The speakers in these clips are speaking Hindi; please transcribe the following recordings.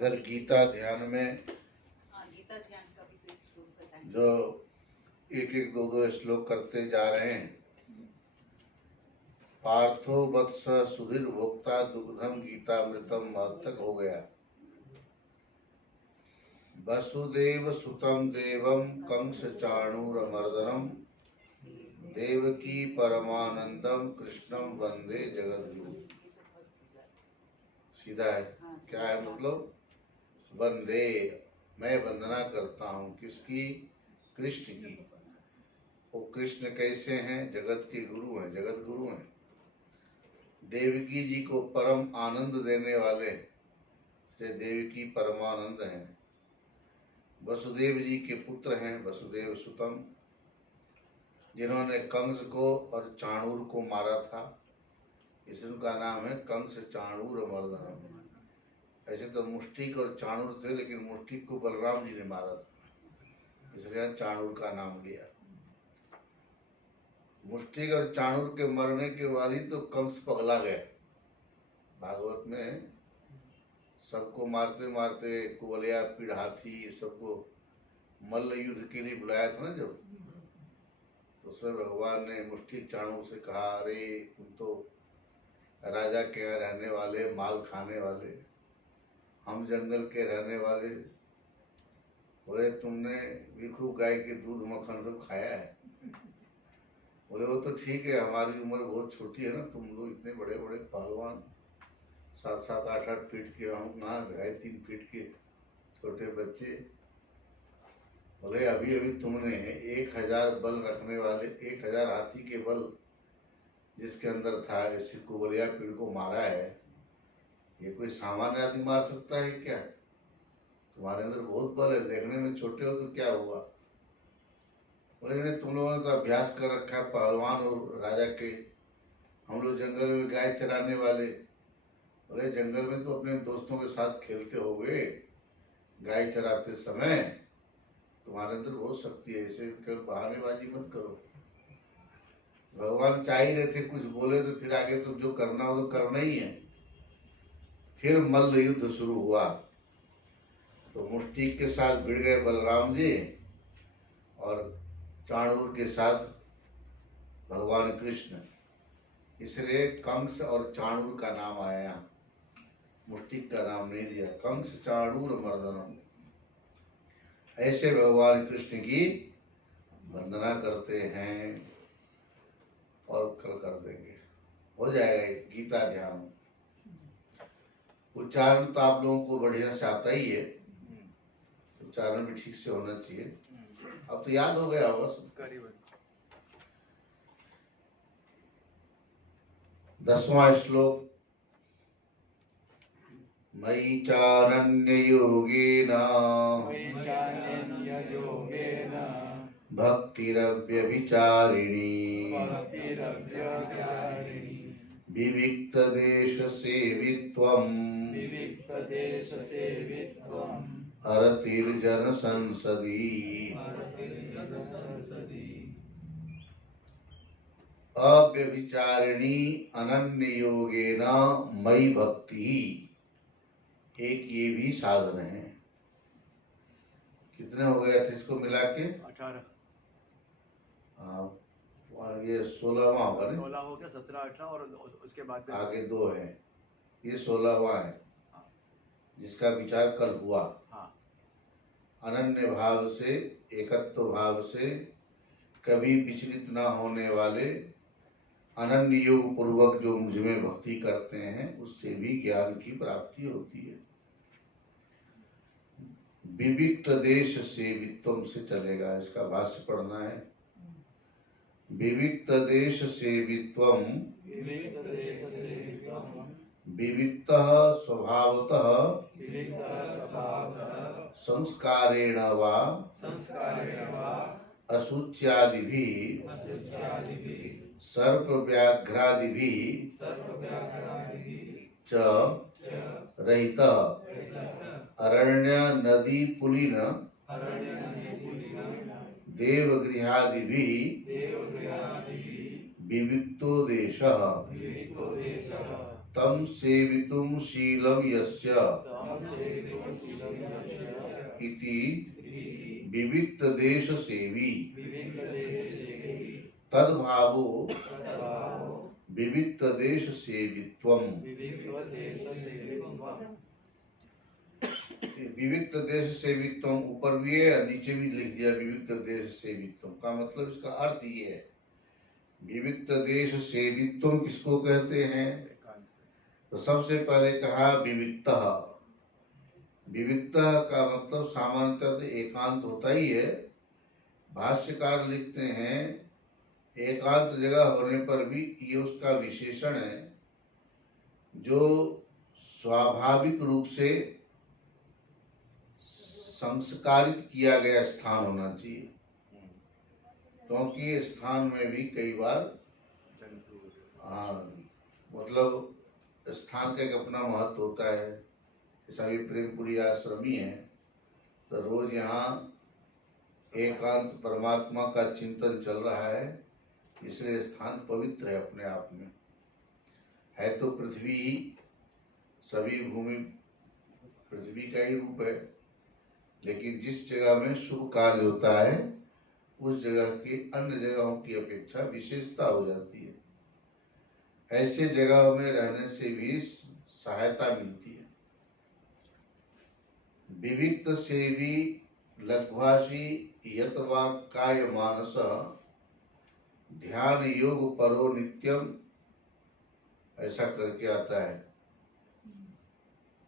इधर गीता ध्यान में गीता ध्यान का भी तो श्लोक बताएं। जो एक एक दो दो श्लोक करते जा रहे हैं। पार्थो वत्स सुधीर भोक्ता दुग्धम गीतामृतम महत्तक हो गया। वसुदेव सुतम देवम कंस चाणूरमर्दनम देवकी परमानंदम कृष्णम वंदे जगद्गुरु। सीधा है, क्या है मतलब? वंदे, मैं वंदना करता हूँ किसकी? कृष्ण की। वो कृष्ण कैसे हैं? जगत के गुरु हैं, जगत गुरु हैं। देवकी जी को परम आनंद देने वाले श्री देवकी परमानंद हैं। वसुदेव जी के पुत्र हैं, वसुदेव सुतम, जिन्होंने कंस को और चाणूर को मारा था। इसका नाम है कंस चाणूर मर्दनम। ऐसे तो मुष्टिक और चाणूर थे, लेकिन मुष्टिक को बलराम जी ने मारा था, इसलिए चाणूर का नाम लिया। मुष्टिक और चाणूर के मरने के बाद ही तो कंस पगला गया। भागवत में सबको मारते मारते कुवलिया पीड़ हाथी सबको मल्ल युद्ध के लिए बुलाया था ना जब, तो उसमें भगवान ने मुष्टिक चाणूर से कहा, अरे तुम तो राजा के यहाँ रहने वाले, माल खाने वाले, हम जंगल के रहने वाले, बोले तुमने भी खूब गाय के दूध मक्खन सब खाया है। बोले वो तो ठीक है, हमारी उम्र बहुत छोटी है ना, तुम लोग इतने बड़े बड़े पहलवान, 7-7, 8-8 फीट के, हम कहाँ 2.5-3 फीट के छोटे बच्चे। बोले अभी अभी तुमने 1000 बल रखने वाले, 1000 हाथी के बल जिसके अंदर था, ऐसे कुबलिया पीड़ को मारा है। ये कोई सामान्य आदमी मार सकता है क्या? तुम्हारे अंदर बहुत बल है, देखने में छोटे हो तो क्या हुआ? बोले नहीं, तुम लोगों ने तो अभ्यास कर रखा है पहलवान और राजा के, हम लोग जंगल में गाय चराने वाले। बोले जंगल में तो अपने दोस्तों के साथ खेलते होगे, गाय चराते समय तुम्हारे अंदर बहुत शक्ति है, ऐसे केवल बहानेबाजी मत करो। भगवान चाह ही रहे थे कुछ बोले तो फिर आगे तो जो करना हो तो करना ही है। फिर मल्ल युद्ध शुरू हुआ, तो मुष्टिक के साथ भिड़ गए बलराम जी और चाणूर के साथ भगवान कृष्ण, इसलिए कंस और चाणूर का नाम आया, मुष्टिक का नाम नहीं दिया। कंस चाणूर मर्दनम, ऐसे भगवान कृष्ण की वंदना करते हैं। और कल कर देंगे, हो जाएगा गीता ध्यान। उच्चारण तो आप लोगों को बढ़िया से आता ही है, उच्चारण भी ठीक से होना चाहिए। अब तो याद हो गया होगा सब करीबन। 10वां श्लोक। मयि चानन्य योगेन भक्तिरव्यभिचारिणी विविक्त देश सेवित्वम् अरतिर्जन संसदी। अव्यभिचारिणी अनन्य योगेन मयि भक्ति, एक ये भी साधन है। कितने हो गए थे इसको मिला के? 18। और ये 16वां होगा ना? 16 हो गया, 17, 18 और उसके बाद आगे 2 है, ये 16वां है। हाँ। जिसका विचार कल हुआ। हाँ। अनन्य भाव से, एकत्व भाव से, कभी विचलित न होने वाले, अनन्य योग पूर्वक जो मुझ में भक्ति करते हैं, उससे भी ज्ञान की प्राप्ति होती है। विविक्त देश सेवित्वम से चलेगा, इसका भाष्य पढ़ना है। विविक्त देश सेवित्वम, विविक्तः स्वभावतः संस्कारेण वा अशुच्यादिभिः सर्पव्याघ्रादिभिः च रहितः अरण्य नदी पुलिन देवगृहादिभिः विविक्तो देशः तम सेवितुम शीलम यस्य इति विविक्त देश सेवी तद्भावो विविक्त देश सेवित्वम। विविक्त देश सेवित्वम ऊपर भी है और नीचे भी लिख दिया विविक्त देश सेवित्वम का मतलब इसका अर्थ ये है। विविक्त देश सेवित्वम किसको कहते हैं? तो सबसे पहले कहा विविक्तः। विविक्तः का मतलब सामान्यतः तो एकांत होता ही है। भाष्यकार लिखते हैं एकांत जगह होने पर भी ये उसका विशेषण है जो स्वाभाविक रूप से संस्कारित किया गया स्थान होना चाहिए, क्योंकि स्थान में भी कई बार मतलब स्थान का एक अपना महत्व होता है। जैसा भी प्रेमपुरी आश्रमी है तो रोज यहाँ एकांत परमात्मा का चिंतन चल रहा है, इसलिए स्थान पवित्र है अपने आप में। है तो पृथ्वी ही, सभी भूमि पृथ्वी का ही रूप है, लेकिन जिस जगह में शुभ कार्य होता है उस जगह की अन्य जगहों की अपेक्षा विशेषता हो जाती है। ऐसे जगह में रहने से भी सहायता मिलती है। विविक्त सेवी लघ्वासी यतवा काय मानस ध्यान योग परो नित्यम, ऐसा करके आता है।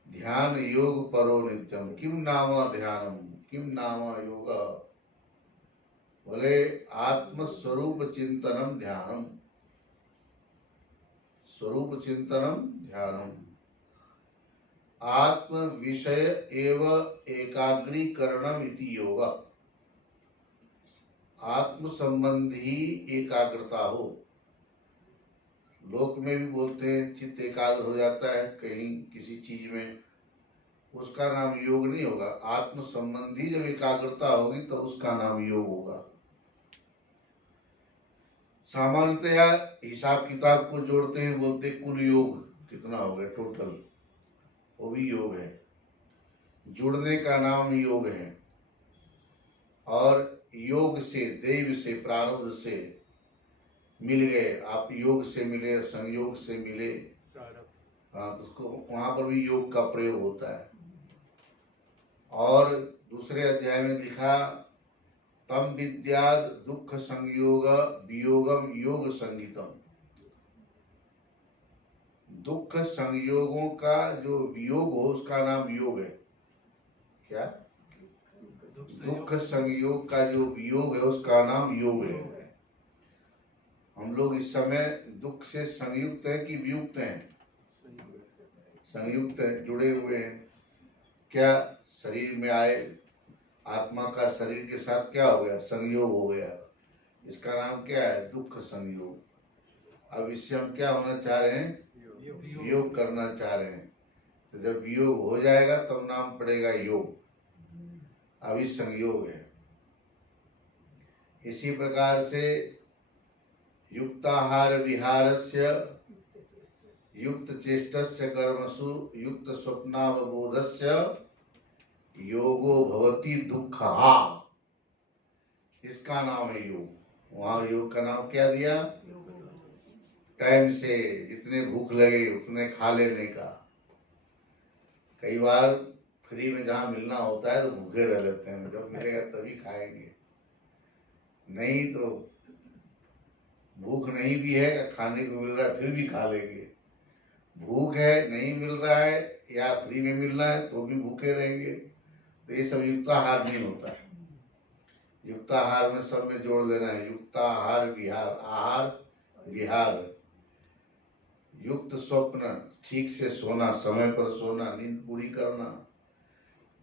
ध्यान योग परो नित्यम किम नाम ध्यानम किम नाम योग, बोले आत्मस्वरूप चिंतनम ध्यानम, स्वरूप चिंतनम ध्यानम। आत्म विषय एव एकाग्रीकरणम इति योग, आत्म संबंधी एकाग्रता हो। लोक में भी बोलते हैं चित्त एकाग्र हो जाता है कहीं किसी चीज में, उसका नाम योग नहीं होगा। आत्म संबंधी जब एकाग्रता होगी तो उसका नाम योग होगा। सामान्यतया हिसाब किताब को जोड़ते हैं, बोलते कुल योग कितना हो गया टोटल, वो भी योग है। जुड़ने का नाम योग है। और योग से दैव से प्रारब्ध से मिल गए, आप योग से मिले, संयोग से मिले, हाँ तो उसको वहां पर भी योग का प्रयोग होता है। और दूसरे अध्याय में लिखा तम विद्याद दुख संयोग वियोगम योग संगीतम। दुख संयोगों का जो वियोग हो उसका नाम योग है। क्या? दुख संयोग का जो वियोग है उसका नाम योग है। हम लोग इस समय दुख से संयुक्त हैं कि वियुक्त हैं? संयुक्त है, जुड़े हुए हैं। क्या शरीर में आए, आत्मा का शरीर के साथ क्या हो गया? संयोग हो गया। इसका नाम क्या है? दुख संयोग। अब इससे हम क्या होना चाह रहे हैं? वियोग करना चाह रहे हैं। तो जब वियोग हो जाएगा तब नाम पड़ेगा योग। अभी संयोग है। इसी प्रकार से युक्ताहार विहारस्य युक्त चेष्टस्य कर्मसु युक्त स्वप्नावबोधस्य योगो भवति दुःखहा, इसका नाम है योग। वहां योग का नाम क्या दिया? टाइम से जितने भूख लगे उतने खा लेने का। कई बार फ्री में जहाँ मिलना होता है तो भूखे रह लेते हैं, जब मिलेगा तभी खाएंगे, नहीं तो भूख नहीं भी है, खाने को मिल रहा है फिर भी खा लेंगे। भूख है, नहीं मिल रहा है या फ्री में मिल रहा है तो भी भूखे रहेंगे। तो ये सब युक्ताहार नहीं होता है। युक्ताहार में सब में जोड़ देना है, युक्ताहार विहार, आहार विहार। युक्त स्वप्न, ठीक से सोना, समय पर सोना, नींद पूरी करना,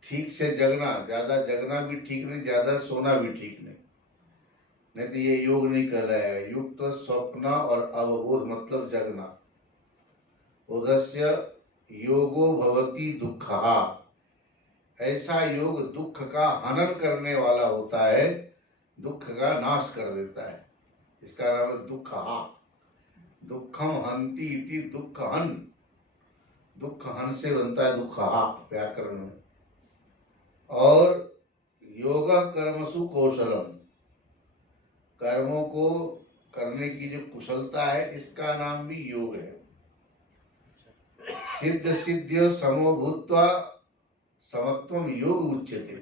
ठीक से जगना, ज्यादा जगना भी ठीक नहीं, ज्यादा सोना भी ठीक नहीं, नहीं तो ये योग नहीं कहलाएगा। युक्त स्वप्न और अवबोध मतलब जगना। उदस्य योगो भवति दुःखहा, ऐसा योग दुख का हनन करने वाला होता है, दुख का नाश कर देता है। इसका नाम है दुःखहा। दुखम हंति इति दुःखहन, दुख हन से बनता है दुख हा व्याकरण में। और योग कर्मसु कौशलम, कर्मों को करने की जो कुशलता है इसका नाम भी योग है। सिद्ध सिद्ध समो भूत्वा समत्वम योग उच्यते।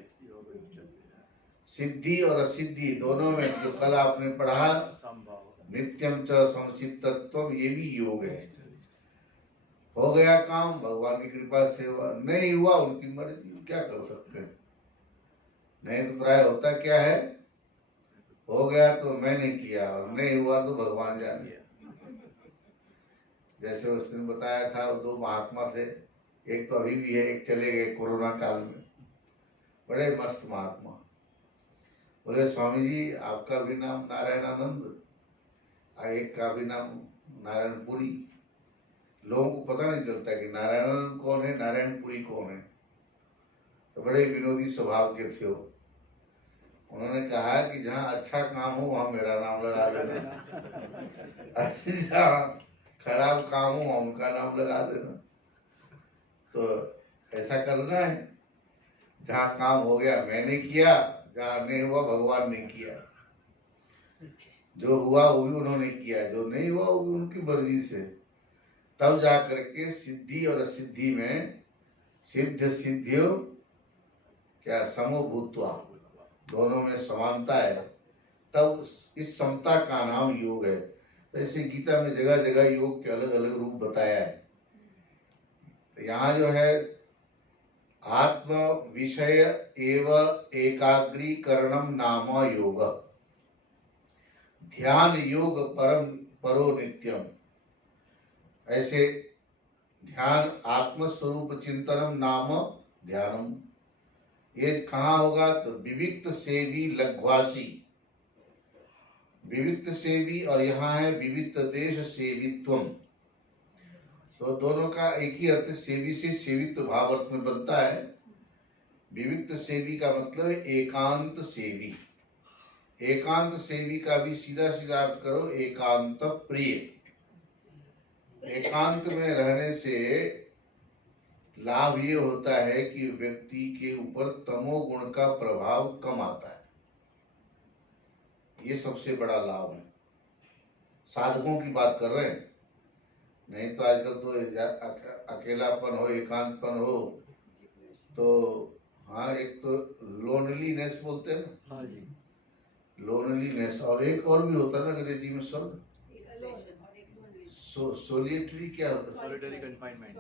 सिद्धि और असिद्धि दोनों में जो कल आपने पढ़ा नित्यम च समचित्तत्वम, ये भी योग है। हो गया काम भगवान की कृपा से हुआ, नहीं हुआ उनकी मर्जी, क्या कर सकते हैं। नहीं तो प्राय होता क्या है, हो गया तो मैंने किया और नहीं हुआ तो भगवान जाने। जैसे उस दिन बताया था, वो 2 महात्मा थे, एक तो अभी भी है, एक चले गए कोरोना काल में, बड़े मस्त महात्मा। बोले स्वामी जी आपका भी नाम नारायणानंद और एक का भी नाम नारायणपुरी। लोगों को पता नहीं चलता कि नारायणानंद कौन है, नारायणपुरी कौन है। तो बड़े विनोदी स्वभाव के थे वो। उन्होंने कहा कि जहाँ अच्छा काम हो वहां मेरा नाम लगा देना, जहाँ खराब काम हो वहां उनका नाम लगा देना। तो ऐसा करना है, जहाँ काम हो गया मैंने किया, जहाँ नहीं हुआ भगवान ने किया। जो हुआ वो भी उन्होंने किया, जो नहीं हुआ वो भी उनकी मर्जी से। तब जा करके सिद्धि और असिद्धि में सिद्ध सिद्धियो क्या समोभूत्वा, दोनों में समानता है, तब इस समता का नाम योग है। तो ऐसे गीता में जगह जगह योग के अलग अलग रूप बताया है। तो यहाँ जो है आत्म विषय एव एकाग्रीकरणम नाम योग, ध्यान योग परम परो नित्यम। ऐसे ध्यान आत्म स्वरूप चिंतनम नाम ध्यानम, ये कहाँ होगा तो विविक्त सेवी लघ्वासी, विविक्त सेवी और यहाँ है विविक्त देश सेवित्वम। तो दोनों का एक ही अर्थ, सेवी से सेवित्व भाव अर्थ में बनता है। विविक्त सेवी का मतलब एकांत सेवी, एकांत सेवी का भी सीधा सीधा अर्थ करो एकांत प्रिय। एकांत में रहने से लाभ ये होता है कि व्यक्ति के ऊपर तमोगुण का प्रभाव कम आता है, ये सबसे बड़ा लाभ है। साधकों की बात कर रहे हैं, नहीं तो आजकल तो अकेलापन हो, एकांतपन हो तो हाँ, एक तो लोनलीनेस बोलते हैं ना, हाँ जी, लोनलीनेस, और एक और भी होता है ना अंग्रेजी में शब्द सोलिटरी, क्या होता है, सॉलिटरी कन्फाइनमेंट।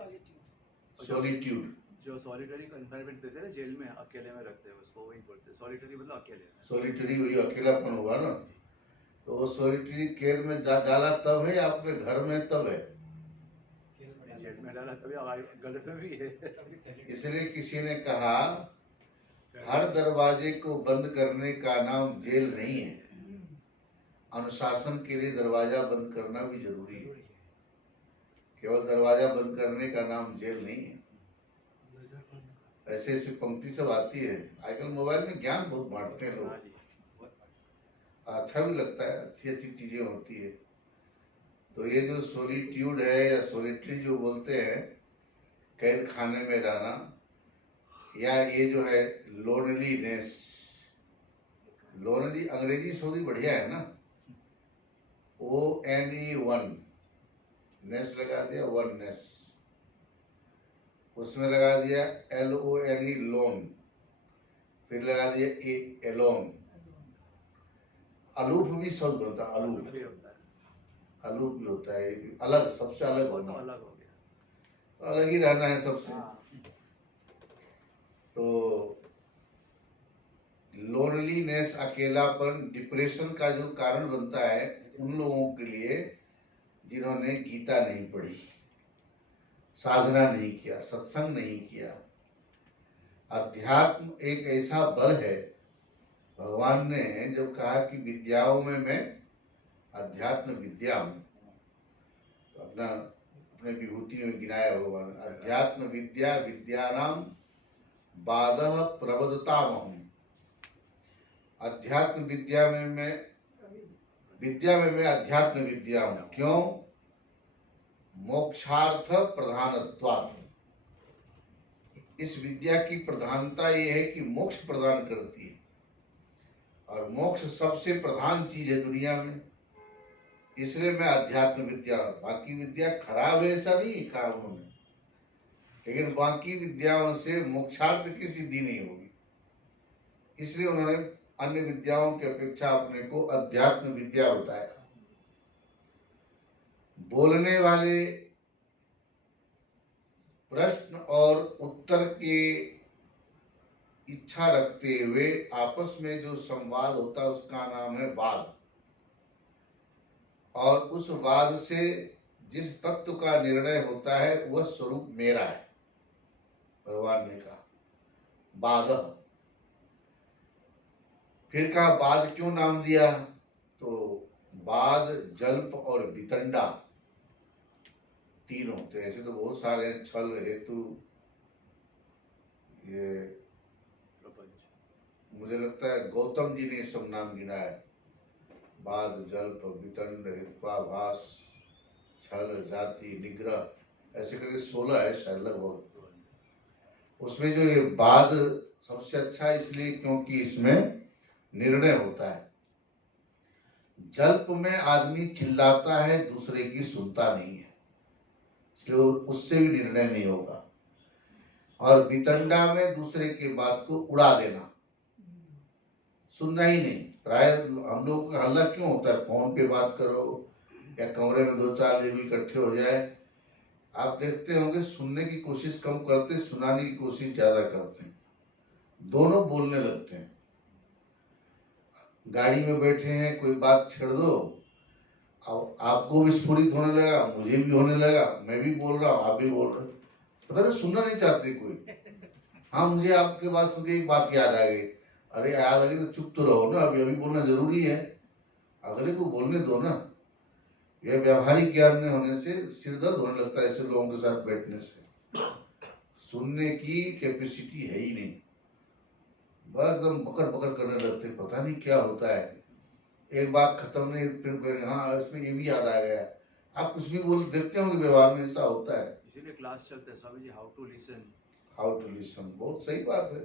सॉलिट्यूड। जो सॉलिटरी कन्फाइनमेंट देते हैं ना जेल में, अकेले में रखते हैं उसको, वही बोलते हैं सॉलिटरी, मतलब अकेले में। सॉलिटरी वही अकेलापन हुआ ना। तो वो सॉलिटरी कैद में डाला तब है या अपने घर में तब है? जेल में डाला तभी, गलत में भी है। इसलिए किसी ने कहा हर दरवाजे को बंद करने का नाम जेल नहीं है, अनुशासन के लिए दरवाजा बंद करना भी जरूरी है। केवल दरवाजा बंद करने का नाम जेल नहीं है। ऐसे ऐसी पंक्ति सब आती है। आजकल मोबाइल में ज्ञान बहुत बांटते हैं लोग, अच्छा भी लगता है, अच्छी अच्छी चीजें होती है। तो ये जो सोलिट्यूड है या सोलिटरी जो बोलते हैं, कैद खाने में रहना, या ये जो है लोनलीनेस, लोनली अंग्रेजी शब्द बढ़िया है ना, ONE, नेस लगा दिया, वननेस, उसमें लगा दिया LONE, लोन, फिर लगा दिया एलोन। अलूफ भी शब्द होता है, अलूफ, अलूफ भी होता है, अलग, सबसे अलग होना, अलग हो गया, तो अलग ही रहना है सबसे। तो लोनलीनेस, अकेलापन, डिप्रेशन का जो कारण बनता है उन लोगों के लिए जिन्होंने गीता नहीं पढ़ी, साधना नहीं किया, सत्संग नहीं किया। अध्यात्म एक ऐसा बल है, भगवान ने जब कहा कि विद्याओं में मैं अध्यात्म विद्या हूं, तो अपने विभूति में गिनाया भगवान, अध्यात्म विद्या विद्यानाम बादः प्रबदतामहम्। अध्यात्म विद्या में मैं अध्यात्म विद्या हूं। क्यों? मोक्षार्थ प्रधानत्वात्, इस विद्या की प्रधानता ये है कि मोक्ष प्रदान करती है, और मोक्ष सबसे प्रधान चीज है दुनिया में। इसलिए मैं अध्यात्म विद्या, बाकी विद्या खराब है ऐसा नहीं कहा उन्होंने, लेकिन बाकी विद्याओं से मोक्षार्थ की सिद्धि नहीं होगी, इसलिए उन्होंने अन्य विद्याओं की अपेक्षा अपने को अध्यात्म विद्या बताया। बोलने वाले प्रश्न और उत्तर के इच्छा रखते हुए आपस में जो संवाद होता है उसका नाम है वाद, और उस वाद से जिस तत्व का निर्णय होता है वह स्वरूप मेरा है, भगवान ने कहा बाद। फिर कहा बाद क्यों नाम दिया, तो बाद, जल्प और वितंडा तीन होते हैं। ऐसे तो बहुत सारे हैं, छल, हेतु, ये मुझे लगता है गौतम जी ने सब नाम गिना है, बाद, जल्प, वितंड, हेत्वाभास, छल, जाति, निग्रह, ऐसे करके 16 है शायद लगभग। उसमें जो ये बाद सबसे अच्छा है इसलिए क्योंकि इसमें निर्णय होता है। जल्प में आदमी चिल्लाता है, दूसरे की सुनता नहीं है, इसलिए उससे भी निर्णय नहीं होगा। और वितंडा में दूसरे की बात को उड़ा देना, सुनना ही नहीं। प्राय हम लोग का हल्ला क्यों होता है, फोन पे बात करो या कमरे में 2-4 लोग इकट्ठे हो जाए, आप देखते होंगे सुनने की कोशिश कम करते, सुनाने की कोशिश ज्यादा करते हैं, दोनों बोलने लगते हैं। गाड़ी में बैठे हैं, कोई बात छेड़ दो, अब आपको विस्फोरित होने लगा, मुझे भी होने लगा, मैं भी बोल रहा हूँ, आप भी बोल रहे हो, पता नहीं सुनना नहीं चाहते कोई। हाँ, मुझे आपके बात सुन के एक बात याद आ गई, अरे याद आ गई तो चुप तो रहो ना, अभी बोलना जरूरी है, अगले को बोलने दो ना। यह व्यावहारिक ज्ञान में होने से सिर दर्द होने लगता है ऐसे लोगों के साथ बैठने से, सुनने की कैपेसिटी है ही नहीं, बस एकदम बकर बकर करने लगते, पता नहीं क्या होता है। एक बात खत्म नहीं, फिर हाँ इसमें ये भी याद आ गया, आप कुछ भी बोल, देखते होंगे व्यवहार में ऐसा होता है। इसीलिए क्लास चलते हैं Swami ji, how to listen. How to listen, बहुत सही बात है।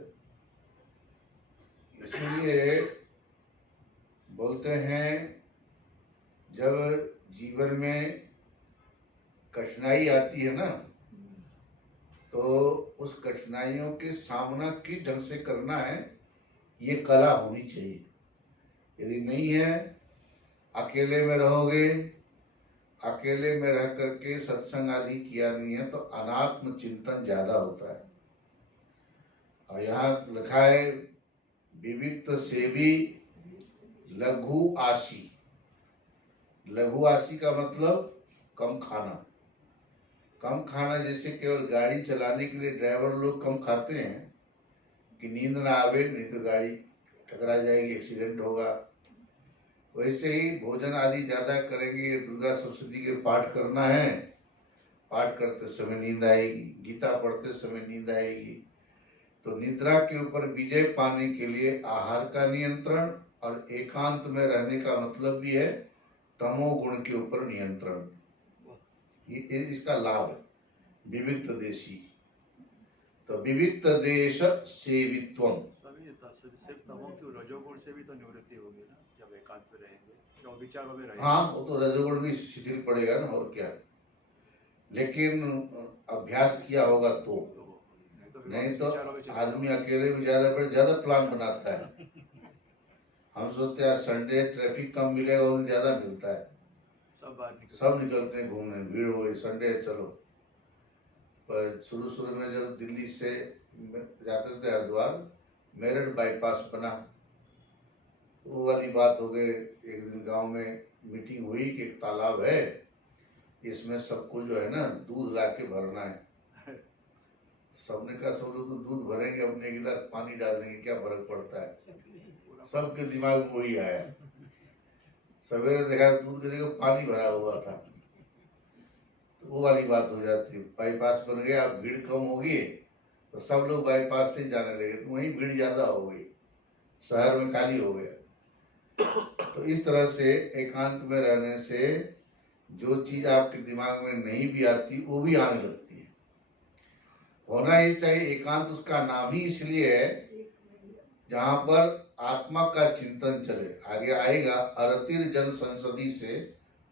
इसलिए बोलते हैं जब जीवन में कठिनाई आती है ना, तो उस कठिनाइयों के सामना किस ढंग से करना है ये कला होनी चाहिए। यदि नहीं है, अकेले में रहोगे, अकेले में रह करके सत्संग आदि किया नहीं है तो अनात्म चिंतन ज्यादा होता है। और यहाँ लिखा है विविक्त सेवी लघु आशी। लघु आशी का मतलब कम खाना। कम खाना जैसे केवल गाड़ी चलाने के लिए ड्राइवर लोग कम खाते हैं कि नींद ना आवे, नहीं तो गाड़ी टकरा जाएगी, एक्सीडेंट होगा, वैसे ही भोजन आदि ज्यादा करेंगे। दुर्गा सप्तशती के पाठ करना है, पाठ करते समय नींद आएगी, गीता पढ़ते समय नींद आएगी। तो निद्रा के ऊपर विजय पाने के लिए आहार का नियंत्रण और एकांत में रहने का मतलब भी है तमोगुण के ऊपर नियंत्रण। ये इसका लाभ है विविक्त देशी। तो विविक्त देश सेवित्वम, सिर्फ तमो की रजोगुण से भी तो निवृत्ति होगी ना जब एकांत में रहेंगे, जो विचारों में रहेंगे। हाँ, वो तो रजोगुण भी शिथिल पड़ेगा ना, और क्या। लेकिन अभ्यास किया होगा तो नहीं तो आदमी अकेले भी ज्यादा प्लान बनाता है। हम सोचते हैं संडे ट्रैफिक कम मिलेगा, और ज्यादा मिलता है, सब निकलते हैं घूमने, भीड़ हो गई, संडे चलो। पर शुरू में जब दिल्ली से जाते थे हरिद्वार, मेरठ बाईपास बना, तो वो वाली बात हो गई। एक दिन गांव में मीटिंग हुई कि एक तालाब है, इसमें सबको जो है ना दूध ला के भरना है। सबने कहा सब लोग तो दूध भरेंगे, अपने गिलास पानी डाल देंगे, क्या फर्क पड़ता है। सबके दिमाग में वही आया। सवेरे देखा दूध के जगह पानी भरा हुआ था, तो वो वाली बात हो जाती है। बाईपास बन गया, अब भीड़ कम होगी तो सब लोग बाईपास से जाने लगे, तो वहीं भीड़ ज्यादा हो गई, शहर में खाली हो गया। तो इस तरह से एकांत में रहने से जो चीज आपके दिमाग में नहीं भी आती वो भी आने लगती है। होना ही चाहिए। एकांत उसका नाम ही इसलिए है जहां पर आत्मा का चिंतन चले। आगे आएगा, अरतिर जन संसदी से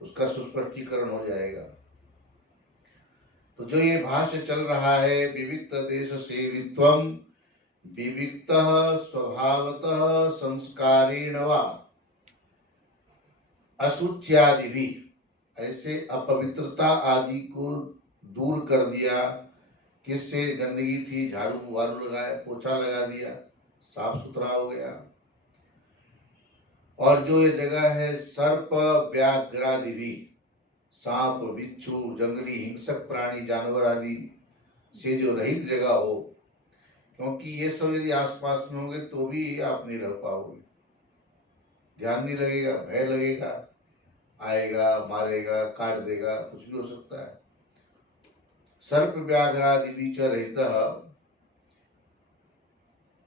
उसका सुस्पष्टीकरण हो जाएगा। तो जो ये भाष्य चल रहा है, विविक्त देश सेवित्वम विविक्त स्वभावतः संस्कारेण वा अशुच्यादि भी, ऐसे अपवित्रता आदि को दूर कर दिया। किससे? गंदगी थी, झाड़ू वाड़ू लगाया, पोछा लगा दिया, साफ सुथरा हो गया। और जो ये जगह है सर्प व्याघ्रादि भी, सांप बिच्छू जंगली हिंसक प्राणी जानवर आदि से जो रहित जगह हो, क्योंकि ये सब यदि आसपास में होंगे तो भी आप नहीं रह पाओगे। ध्यान नहीं लगेगा, भय लगेगा, आएगा मारेगा काट देगा, कुछ भी हो सकता है। सर्प व्याघ्रादि बीच रहितः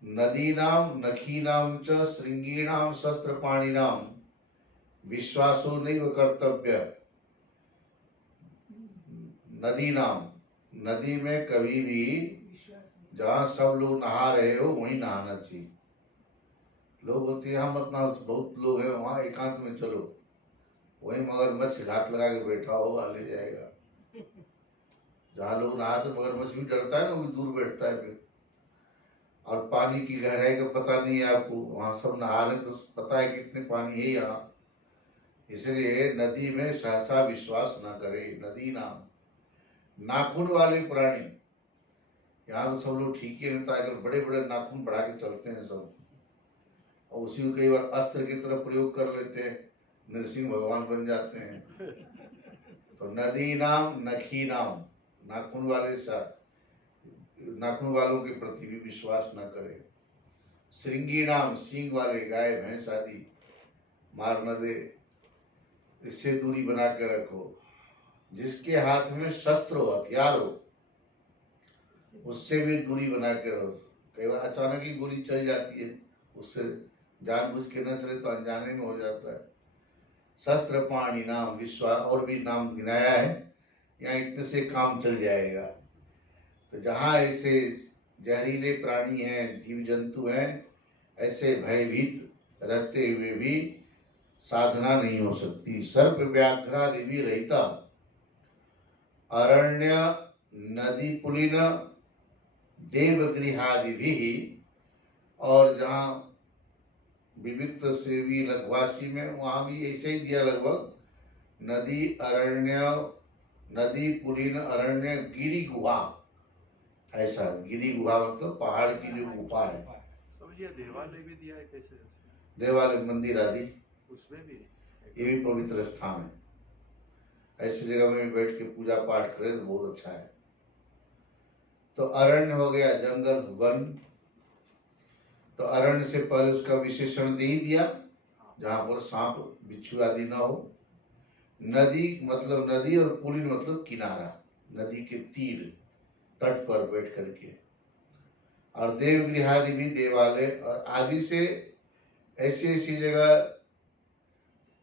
नदीनां नखीनां च श्रृंगीणां शस्त्रपाणिनां विश्वासो नैव कर्तव्य। नदी नाम, नदी में कभी भी जहाँ सब लोग नहा रहे हो वहीं नहाना चाहिए। लोग बोलते हैं हम अपना, बहुत लोग हैं वहाँ, एकांत में चलो, वहीं मगरमच्छ घात लगा के बैठा होगा, ले जाएगा। जहाँ लोग नहाते, मगरमच्छ भी डरता है ना, वो भी दूर बैठता है फिर। और पानी की गहराई का पता नहीं है आपको, वहाँ सब नहा रहे तो पता है कितने पानी है यहाँ। इसलिए नदी में सहसा विश्वास न करे। नदी नाम, नाखून वाले प्राणी, यहाँ तो सब लोग ठीक ही रहता है, बड़े बड़े नाखून बढ़ा के चलते हैं सब, और उसी को कई बार अस्त्र की तरह प्रयोग कर लेते हैं, नरसिंह भगवान बन जाते हैं। तो नदी नाम नखी नाम, नाखून वाले नाखून वालों के प्रति भी विश्वास न करे। श्रृंगी नाम, सींग वाले गाय भैंस आदि मार न दे, इससे दूरी बना के रखो। जिसके हाथ में शस्त्र हो, हथियार हो, उससे भी दूरी बना के रहो। कई बार अचानक ही गोली चल जाती है, उससे जानबूझ के न चले तो अनजाने में हो जाता है। शस्त्र पाणी नाम, विश्वास, और भी नाम गिनाया है, यहाँ इतने से काम चल जाएगा। तो जहाँ ऐसे जहरीले प्राणी हैं, जीव जंतु हैं, ऐसे भयभीत रहते हुए भी साधना नहीं हो सकती। सर्प व्याघ्रादि भी रहता, अरण्य नदी पुलिन देवगृहादि भी, और जहाँ विविक्त से भी लघवासी में, वहाँ भी ऐसे ही दिया लगभग। नदी अरण्य, नदी पुलिन अरण्य गिरी गुहा, ऐसा। गिरी गुहा मतलब पहाड़ की जो गुफा है। समझिए देवालय भी दिया है कैसे? देवालय, मंदिर आदि, उसमें भी ये भी पवित्र स्थान है। ऐसी जगह में बैठ के पूजा पाठ करें तो बहुत अच्छा है। तो अरण्य हो गया जंगल, वन। तो अरण्य से पहले उसका विशेषण दे ही दिया, जहां पर सांप बिच्छू आदि ना हो। नदी मतलब नदी, और पुलिन मतलब किनारा, नदी के तीर तट पर बैठ करके। और देवगृहादि भी, देवालय और आदि से ऐसी ऐसी जगह।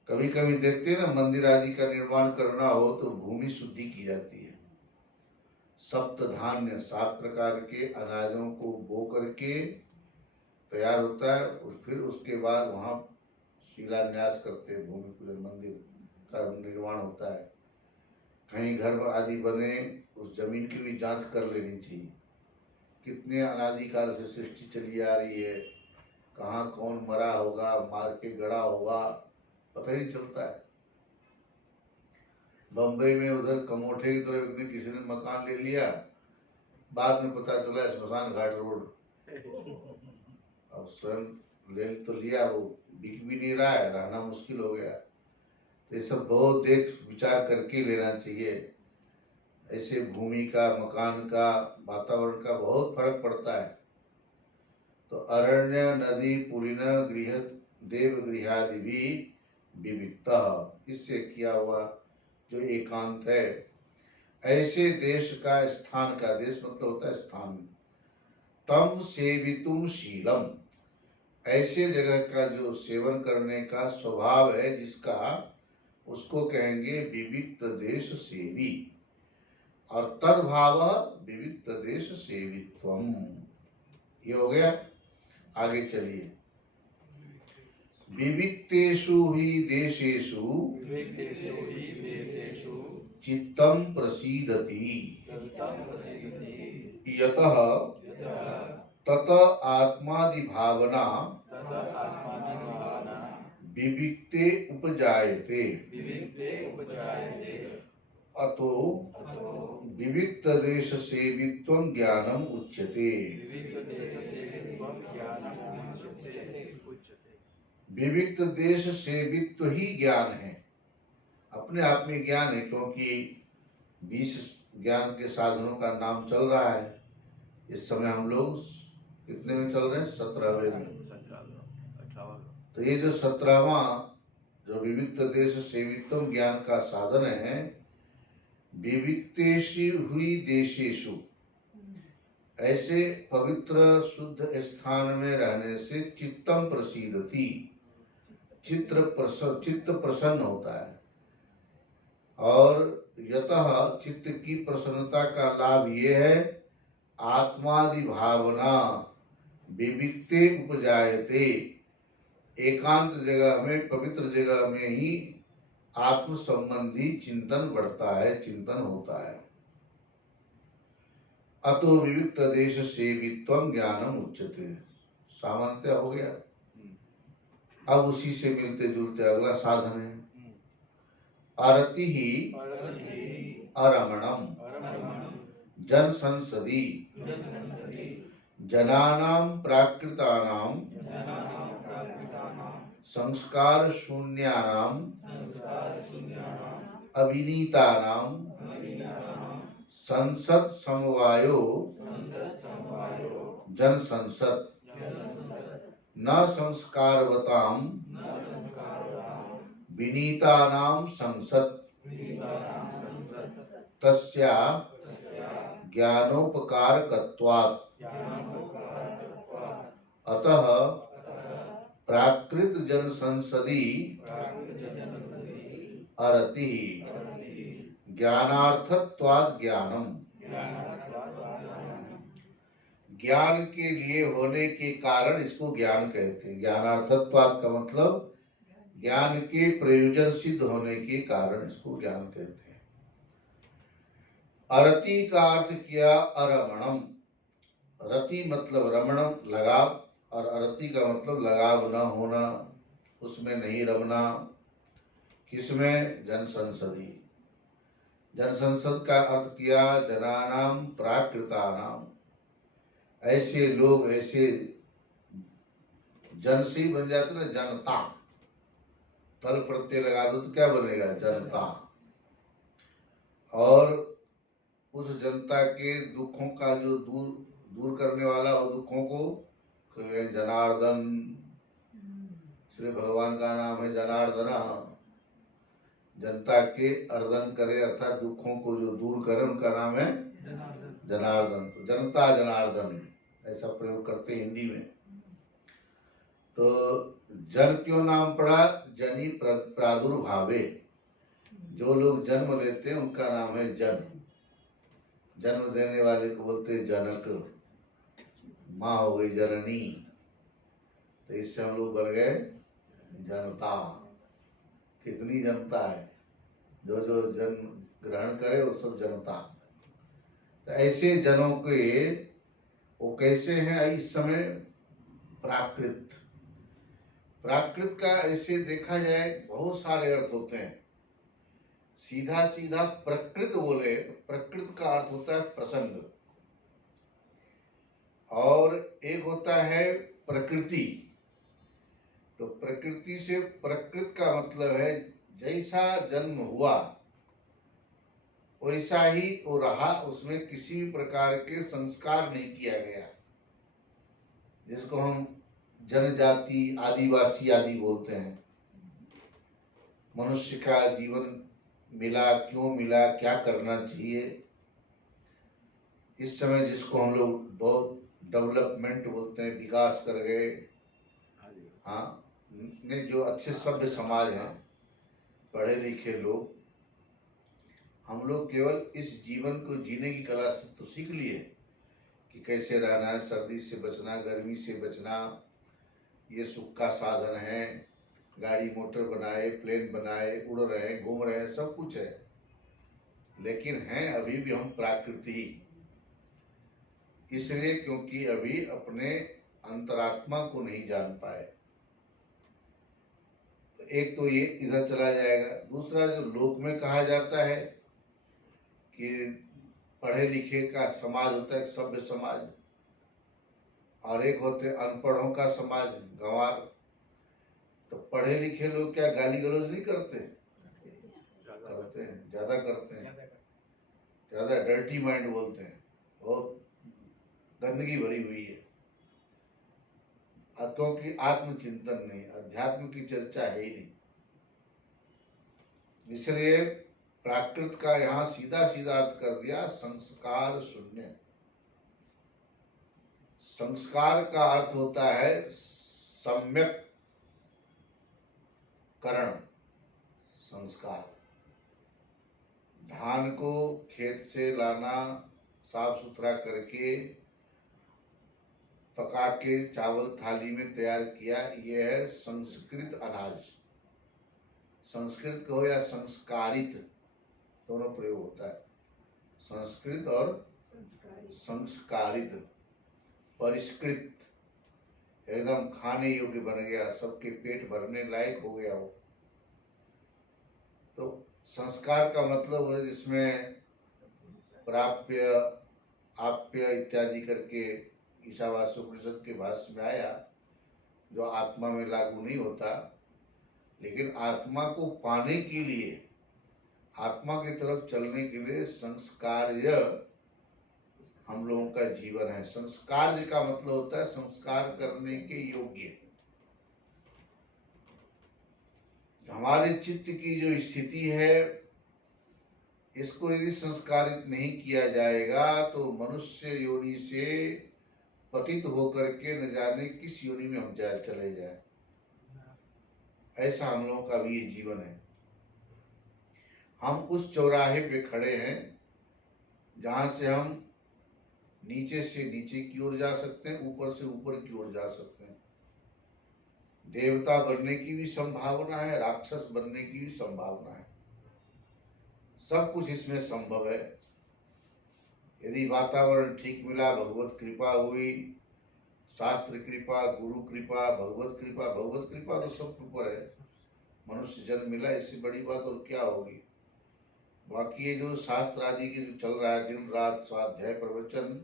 कभी कभी देखते हैं ना, मंदिर आदि का निर्माण करना हो तो भूमि शुद्धि की जाती है। सप्त धान्य, 7 प्रकार के अनाजों को बो करके तैयार होता है, और फिर उसके बाद वहाँ शिलान्यास करते हैं, भूमि पूजन, मंदिर का निर्माण होता है। कहीं घर आदि बने, उस जमीन की भी जांच कर लेनी चाहिए। कितने अनादिकाल से सृष्टि चली आ रही है, कहाँ कौन मरा होगा, मार के गड़ा होगा, पता ही नहीं चलता है। बम्बई में उधर कमोठे की तरफ किसी ने मकान ले लिया, बाद में पता चला स्मशान घाट रोड। अब स्वयं ले तो लिया, वो बिक भी नहीं रहा है, रहना मुश्किल हो गया। तो ये सब बहुत देख विचार करके लेना चाहिए। ऐसे भूमि का, मकान का, वातावरण का बहुत फर्क पड़ता है। तो अरण्य नदी पुलिन गृह देव गृहादि भी विविधता, इससे किया हुआ जो एकांत है। ऐसे देश का, स्थान का, देश मतलब होता है स्थान, तम सेवितुम शीलम, ऐसे जगह का जो सेवन करने का स्वभाव है जिसका, उसको कहेंगे विविक्त देश सेवी। और तद्भाव विविक्त देश सेवित्वम। ये हो गया। आगे चलिए। विविक्तेषु हि देशेषु विविक्तेषु हि देशेषु चित्तं प्रसीदति चित्तं प्रसीदति यतः यतः तत आत्मादि भावना ततः आत्मादिभावना विविक्ते उपजायते। विविक्ते उपजायते अतो अतो विविक्त देश सेवित्वं ज्ञानम उच्यते। विविक्तदेशसेवित्वं ज्ञानम् उच्यते। विविक्त देश सेवित्व ही ज्ञान है, अपने आप में ज्ञान है, क्योंकि 20 ज्ञान के साधनों का नाम चल रहा है। इस समय हम लोग कितने में चल रहे हैं? 17वें में। 18वां। तो ये जो 17वां जो विविक्त देश सेवित्वम ज्ञान का साधन है, विविक्तेषु हुई देशेषु, ऐसे पवित्र शुद्ध स्थान में रहने से चित्तम प्रसीदति, चित्त प्रसन्न होता है। और यतः चित्त की प्रसन्नता का लाभ ये है, आत्मादि भावना विविक्ते उपजायते, एकांत जगह में, पवित्र जगह में ही आत्म संबंधी चिंतन बढ़ता है, चिंतन होता है। अतो विविक्त देश सेवित्वम ज्ञानम उच्यते। सामान्यतः हो गया। अब उसी से मिलते जुलते अगला साधन है अरति ही अरमणम जन संसदी जनानां प्राकृतानां संस्कार शून्यानां अविनीतानां संसद समवायो जन संसद न संस्कारवतां विनीतानां संसद तस्या ज्ञानोपकारकत्वात् अतः प्राकृत जन संसदी अरति ज्ञानार्थत्वात् ज्ञानम। ज्ञान के लिए होने के कारण इसको ज्ञान कहते हैं। ज्ञानार्थत्वात् का मतलब ज्ञान के प्रयोजन सिद्ध होने के कारण इसको ज्ञान कहते हैं। अरति का अर्थ किया अरमणम। रति मतलब रमणम, लगाव, और अरति का मतलब लगाव न होना, उसमें नहीं रमना। किसमें? जन संसदी। जन संसद का अर्थ किया जनानाम प्राकृतानाम, ऐसे लोग, ऐसे जन से ही बन जाते ना, जनता। तल प्रत्यय लगा दो तो क्या बनेगा? जनता। और उस जनता के दुखों का जो दूर करने वाला, और दुखों को जनार्दन, श्री भगवान का नाम है जनार्दना। जनता के अर्दन करे अर्थात दुखों को जो दूर करे, उनका नाम है जनार्दन। तो जनता जनार्दन ऐसा प्रयोग करते हैं हिंदी में। तो जन क्यों नाम पड़ा? जनी प्रादुर्भावे, जो लोग जन्म लेते हैं उनका नाम है जन। जन्म देने वाले को बोलते हैं जनक। माँ हो गई जननी, तो इससे हम लोग बन गए जनता। कितनी जनता है, जो जो जन्म ग्रहण करे वो सब जनता। तो ऐसे जनों के वो कैसे हैं इस समय? प्राकृत। प्राकृत का ऐसे देखा जाए बहुत सारे अर्थ होते हैं। सीधा सीधा प्रकृत बोले तो प्रकृत का अर्थ होता है प्रसंग, और एक होता है प्रकृति। तो प्रकृति से प्रकृत का मतलब है जैसा जन्म हुआ वैसा ही वो रहा, उसमें किसी प्रकार के संस्कार नहीं किया गया, जिसको हम जनजाति, आदिवासी आदि बोलते हैं। मनुष्य का जीवन मिला, क्यों मिला, क्या करना चाहिए, इस समय जिसको हम लोग बहुत डेवलपमेंट बोलते हैं, विकास कर गए। हाँ, ने जो अच्छे सभ्य समाज हैं, पढ़े लिखे लोग, हम लोग केवल इस जीवन को जीने की कला से तो सीख लिए कि कैसे रहना है, सर्दी से बचना, गर्मी से बचना, ये सुख का साधन है, गाड़ी मोटर बनाए, प्लेन बनाए, उड़ रहे हैं, घूम रहे हैं, सब कुछ है, लेकिन हैं अभी भी हम प्राकृति। इसलिए क्योंकि अभी अपने अंतरात्मा को नहीं जान पाए। तो एक तो ये इधर चला जाएगा। दूसरा, जो लोक में कहा जाता है कि पढ़े लिखे का समाज होता है, सभ्य समाज, और एक होते अनपढ़ों का समाज, गंवार। तो पढ़े लिखे लोग क्या गाली गलौज नहीं करते? करते हैं, ज्यादा करते हैं, ज्यादा डर्टी माइंड बोलते हैं, बहुत गंदगी भरी हुई है। क्योंकि आत्मचिंतन नहीं, अध्यात्म की चर्चा है ही नहीं। इसलिए प्राकृत का यहाँ सीधा सीधा अर्थ कर दिया संस्कार शून्य। संस्कार का अर्थ होता है सम्यक करण। संस्कार, धान को खेत से लाना, साफ सुथरा करके पका के चावल थाली में तैयार किया, ये है संस्कृत अनाज। संस्कृत कहो या संस्कारित, दोनों प्रयोग होता है, संस्कृत और संस्कारित। परिष्कृत, एकदम खाने योग्य बन गया, सबके पेट भरने लायक हो गया हो। तो संस्कार का मतलब है जिसमें प्राप्य, आप्य इत्यादि करके ईशावास्य उपनिषद के भाष्य में आया, जो आत्मा में लागू नहीं होता, लेकिन आत्मा को पाने के लिए, आत्मा की तरफ चलने के लिए संस्कार्य हम लोगों का जीवन है। संस्कार्य का मतलब होता है संस्कार करने के योग्य। हमारे चित्त की जो स्थिति है, इसको यदि संस्कारित नहीं किया जाएगा तो मनुष्य योनि से पतित होकर के न जाने किस योनि में हम चले जाए। ऐसा हम लोगों का भी ये जीवन है। हम उस चौराहे पे खड़े हैं जहां से हम नीचे से नीचे की ओर जा सकते हैं, ऊपर से ऊपर की ओर जा सकते हैं। देवता बनने की भी संभावना है, राक्षस बनने की भी संभावना है। सब कुछ इसमें संभव है यदि वातावरण ठीक मिला, भगवत कृपा हुई, शास्त्र कृपा, गुरु कृपा, भगवत कृपा। भगवत कृपा तो सबके ऊपर है। मनुष्य जन्म मिला, इससे बड़ी बात और क्या होगी। बाकी ये जो शास्त्र आदि के जो चल रहा है, दिन रात स्वाध्याय प्रवचन,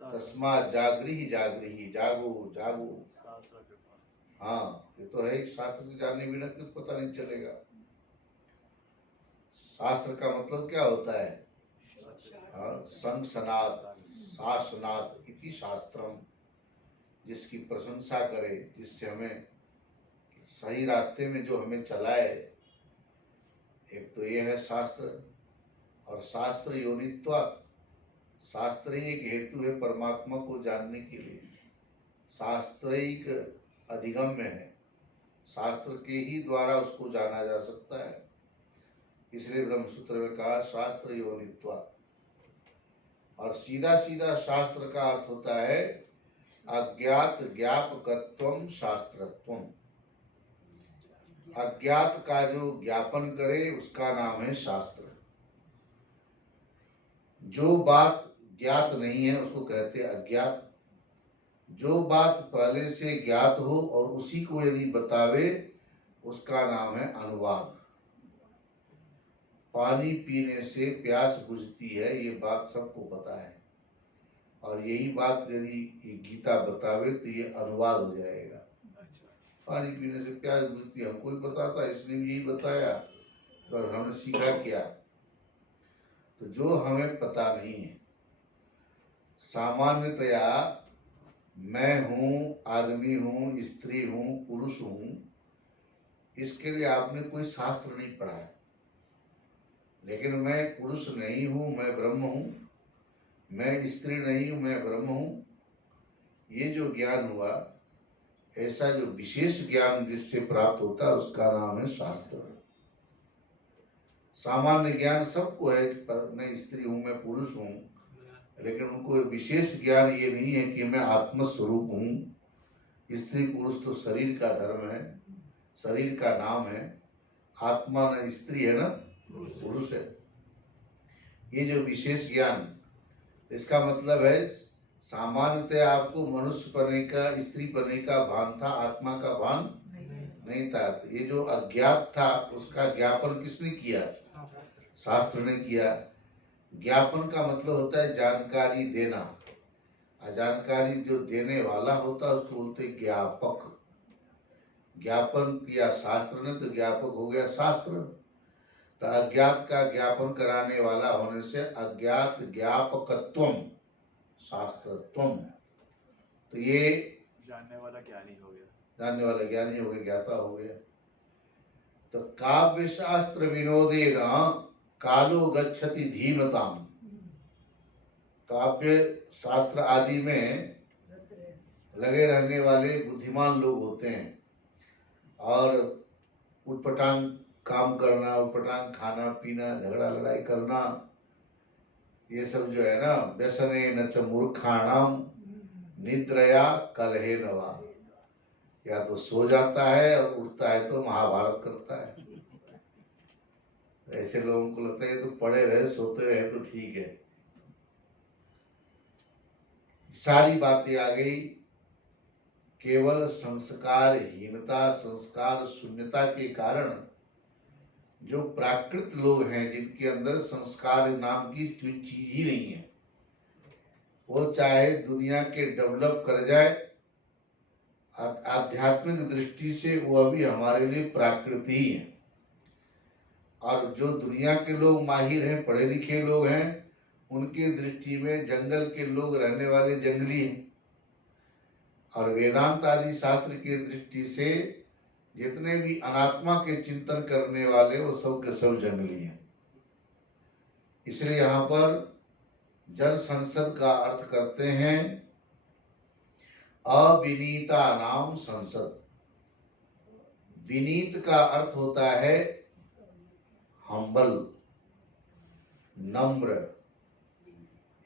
तस्मा जागृहि जागृहि, जागो जागो। हाँ, ये तो है। शास्त्र के जानने बिना कुछ पता नहीं चलेगा। शास्त्र का मतलब क्या होता है? संसनात शासनात इति शास्त्रम, जिसकी प्रशंसा करे, जिससे हमें सही रास्ते में जो हमें चलाए। एक तो ये है शास्त्र। और शास्त्र योनित्वा, शास्त्र ही एक हेतु है परमात्मा को जानने के लिए। शास्त्रिक अधिगम्य है, शास्त्र के ही द्वारा उसको जाना जा सकता है। इसलिए ब्रह्मसूत्र में कहा शास्त्र योनित्वा। और सीधा सीधा शास्त्र का अर्थ होता है अज्ञात ज्ञापकत्वम शास्त्रत्वम। अज्ञात का जो ज्ञापन करे उसका नाम है शास्त्र। जो बात ज्ञात नहीं है उसको कहते हैं अज्ञात। जो बात पहले से ज्ञात हो और उसी को यदि बतावे उसका नाम है अनुवाद। पानी पीने से प्यास बुझती है, ये बात सबको पता है। और यही बात यदि गीता बतावे तो ये अनुवाद हो जाएगा। पानी पीने से प्यास बुझती है, हमको ही पता था, इसने भी यही बताया, तो हमने सीखा क्या? तो जो हमें पता नहीं है, सामान्यतया मैं हूँ, आदमी हूँ, स्त्री हूँ, पुरुष हूँ, इसके लिए आपने कोई शास्त्र नहीं पढ़ा है। लेकिन मैं पुरुष नहीं हूँ, मैं ब्रह्म हूँ, मैं स्त्री नहीं हूँ, मैं ब्रह्म हूँ, ये जो ज्ञान हुआ, ऐसा जो विशेष ज्ञान जिससे प्राप्त होता है उसका नाम है शास्त्र। सामान्य ज्ञान सबको है कि मैं स्त्री हूँ, मैं पुरुष हूँ, लेकिन उनको विशेष ज्ञान ये नहीं है कि मैं आत्मस्वरूप हूँ। स्त्री पुरुष तो शरीर का धर्म है, शरीर का नाम है। आत्मा न स्त्री है ना पुरुष है। ये जो विशेष ज्ञान, इसका मतलब है सामान्यतः आपको मनुष्य बनने का, स्त्री बनने का भान था, आत्मा का भान नहीं था। तो ये जो अज्ञात था उसका ज्ञापन किसने किया? शास्त्र ने किया। ज्ञापन का मतलब होता है जानकारी देना, और जानकारी जो देने वाला होता है उसको बोलते हैं ज्ञापक। ज्ञापन किया शास्त्र ने तो ज्ञापक हो गया शास्त्र। तो अज्ञात का ज्ञापन कराने वाला होने से अज्ञात ज्ञापकत्वम शास्त्रत्वम। तो ये जानने वाला ज्ञानी हो गया, जानने वाला ज्ञानी हो गया, ज्ञाता हो गया। तो काव्य शास्त्र विनोदेन कालो गच्छति धीमताम। काव्य शास्त्र आदि में लगे रहने वाले बुद्धिमान लोग होते हैं, और उटपटांग काम करना, उटपटांग खाना पीना, झगड़ा लड़ाई करना, ये सब जो है ना, व्यसने न च मूर्खाणाम निद्रया कलहे नवा। या तो सो जाता है और उठता है तो महाभारत करता है। ऐसे लोगों को लगता है तो पड़े रहे सोते रहे तो ठीक है। सारी बातें आ गई। केवल संस्कारहीनता, संस्कार शून्यता के कारण जो प्राकृत लोग हैं, जिनके अंदर संस्कार नाम की कोई चीज ही नहीं है, वो चाहे दुनिया के डेवलप कर जाए, आध्यात्मिक दृष्टि से वो अभी हमारे लिए प्राकृत ही है। और जो दुनिया के लोग माहिर हैं, पढ़े लिखे लोग हैं, उनके दृष्टि में जंगल के लोग रहने वाले जंगली हैं। और वेदांत आदि शास्त्र की दृष्टि से जितने भी अनात्मा के चिंतन करने वाले वो सब के सब जंगली हैं। इसलिए यहाँ पर जन संसद का अर्थ करते हैं अविनीता नाम संसद। विनीत का अर्थ होता है हम्बल, नम्र।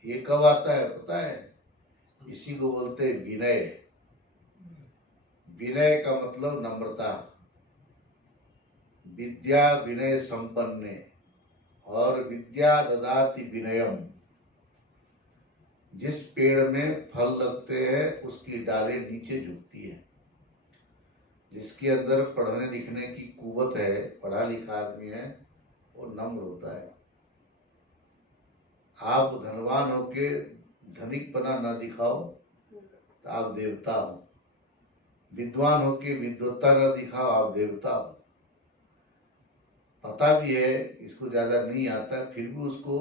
ये कब आता है पता है? इसी को बोलते हैं विनय। विनय का मतलब नम्रता। विद्या विनय संपन्ने, और विद्या ददाति विनयम। जिस पेड़ में फल लगते हैं उसकी डालें नीचे झुकती है। जिसके अंदर पढ़ने लिखने की कुवत है, पढ़ा लिखा आदमी है, वो नम्र होता है। आप धनवान होके धनिक पना न दिखाओ तो आप देवता हो। विद्वान होके विद्वत्ता न दिखाओ, आप देवता हो। पता भी है इसको ज्यादा नहीं आता, फिर भी उसको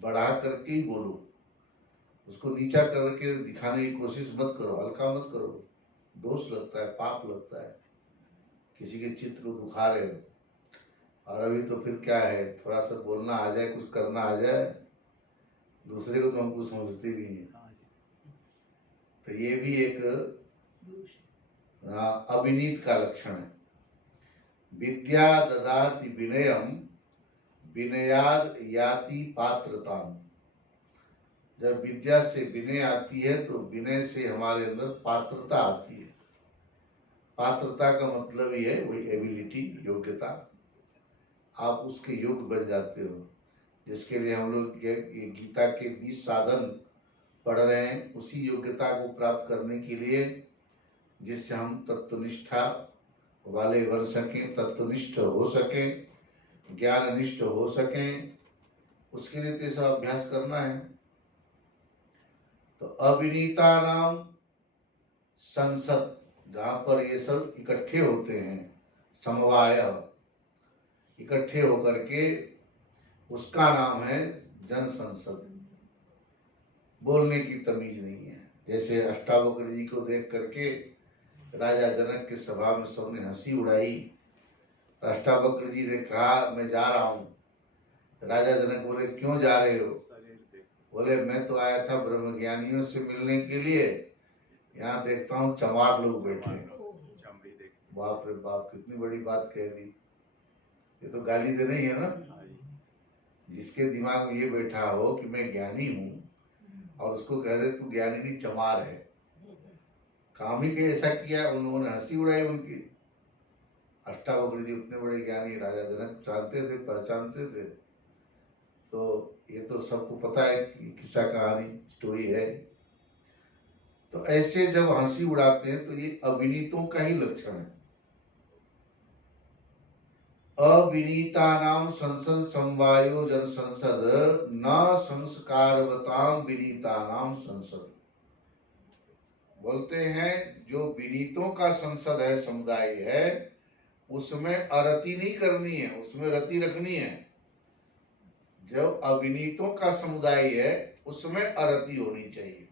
बढ़ा करके ही बोलो। उसको नीचा करके दिखाने की कोशिश मत करो, हल्का मत करो। दोष लगता है, पाप लगता है। किसी के चित्र को दुखा रहे हो, और अभी तो फिर क्या है, थोड़ा सा बोलना आ जाए, कुछ करना आ जाए, दूसरे को तो हम कुछ समझते नहीं है। तो ये भी एक अविनीत का लक्षण है। विद्या ददाति विनयम विनयाद याति पात्रताम। जब विद्या से विनय आती है तो विनय से हमारे अंदर पात्रता आती है। पात्रता का मतलब ही है वही एबिलिटी, योग्यता। आप उसके योग्य बन जाते हो, जिसके लिए हम लोग ये गीता के 20 साधन पढ़ रहे हैं। उसी योग्यता को प्राप्त करने के लिए, जिससे हम तत्वनिष्ठा वाले बन सकें, तत्वनिष्ठ हो सकें, ज्ञाननिष्ठ हो सकें, उसके लिए तो सब अभ्यास करना है। तो अविनीता नाम संसद, जहाँ पर ये सब इकट्ठे होते हैं, समवाय इकट्ठे होकर के, उसका नाम है जन संसद। बोलने की तमीज नहीं है। जैसे अष्टावक्र जी को देख करके राजा जनक के सभा में सबने हंसी उड़ाई। अष्टावक्र जी ने कहा मैं जा रहा हूँ। राजा जनक बोले क्यों जा रहे हो? बोले मैं तो आया था ब्रह्मज्ञानियों से मिलने के लिए, यहाँ देखता हूँ चमार लोग बैठे हैं। बाप रे बाप, कितनी बड़ी बात कह दी। ये तो गाली देना ही है ना। हाँ जी। जिसके दिमाग में ये बैठा हो कि मैं ज्ञानी हूँ और उसको कह दे तू ज्ञानी नहीं चमार है, काम ही के ऐसा किया, उन लोगों ने हंसी उड़ाई उनकी। अष्टावक्र जी उतने बड़े ज्ञानी राजा जनक जानते थे, पहचानते थे। तो ये तो सबको पता है कि किस्सा कहानी स्टोरी है। तो ऐसे जब हंसी उड़ाते हैं तो ये अविनीतों का ही लक्षण है। अविनीतानाम संसद समवायो जन संसद न संस्कारवताम विनीतानाम संसद। बोलते हैं जो विनीतों का संसद है, समुदाय है, उसमें अरति नहीं करनी है, उसमें रति रखनी है। जो अविनीतों का समुदाय है उसमें अरति होनी चाहिए।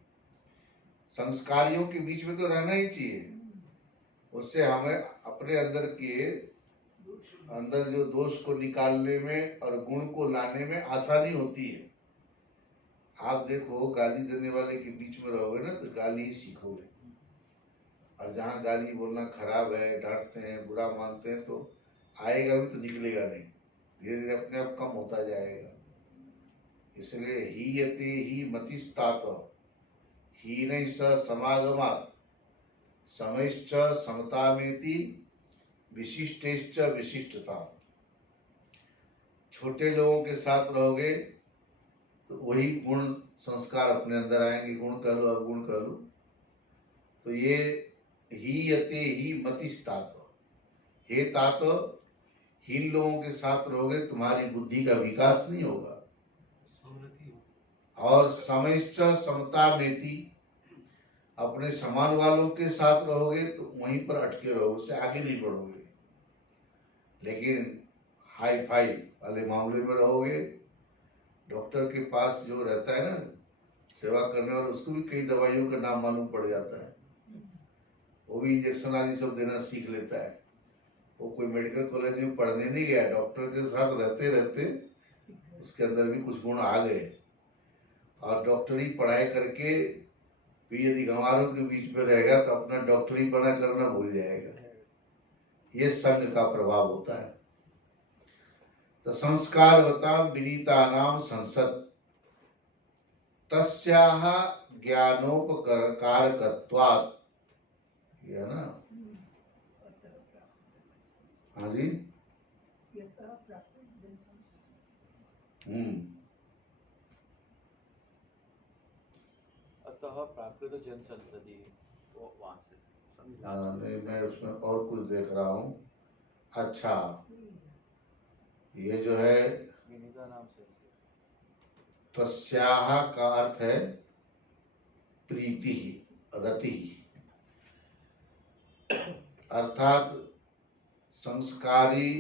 संस्कारियों के बीच में तो रहना ही चाहिए, उससे हमें अपने अंदर जो दोष को निकालने में और गुण को लाने में आसानी होती है। आप देखो गाली देने वाले के बीच में रहोगे ना तो गाली ही सीखोगे, और जहाँ गाली बोलना खराब है, डांटते हैं, बुरा मानते हैं, तो आएगा भी तो निकलेगा नहीं, धीरे धीरे अपने आप कम होता जाएगा। इसलिए हीयते ही मतिस्तात हीनैः सह समागमात् समैश्च समतामेति विशिष्टैश्च विशिष्टता। छोटे लोगों के साथ रहोगे तो वही गुण संस्कार अपने अंदर आएंगे, गुण कर लो अवगुण कर लो। तो ये हीयते ही मतिस्तात, हे तात, हीन लोगों के साथ रहोगे तुम्हारी बुद्धि का विकास नहीं होगा। और समैश्च समतामेति, अपने समान वालों के साथ रहोगे तो वहीं पर अटके रहोगे, उससे आगे नहीं बढ़ोगे। लेकिन हाई फाई वाले मामले में रहोगे, डॉक्टर के पास जो रहता है ना सेवा करने वाला, उसको भी कई दवाइयों का नाम मालूम पड़ जाता है, वो भी इंजेक्शन आदि सब देना सीख लेता है। वो कोई मेडिकल कॉलेज में पढ़ने नहीं गया, डॉक्टर के साथ रहते रहते उसके अंदर भी कुछ गुण आ गए, और डॉक्टरी पढ़ाई करके भी यदि गंवारों के बीच में रहेगा तो अपना डॉक्टरी पढ़ा करना भूल जाएगा। ये संग का प्रभाव होता है। तो संस्कारवतां विनीतानां संसद तस्याह ज्ञानोपकारकत्वात्, ये है ना। हाँ जी, अतः प्राकृत जन संसदी, वो वहां से नहीं, मैं उसमें और कुछ देख रहा हूँ। अच्छा, ये जो है विनीता नाम संसद, तस्याह का अर्थ है प्रीति, रति, अर्थात संस्कारी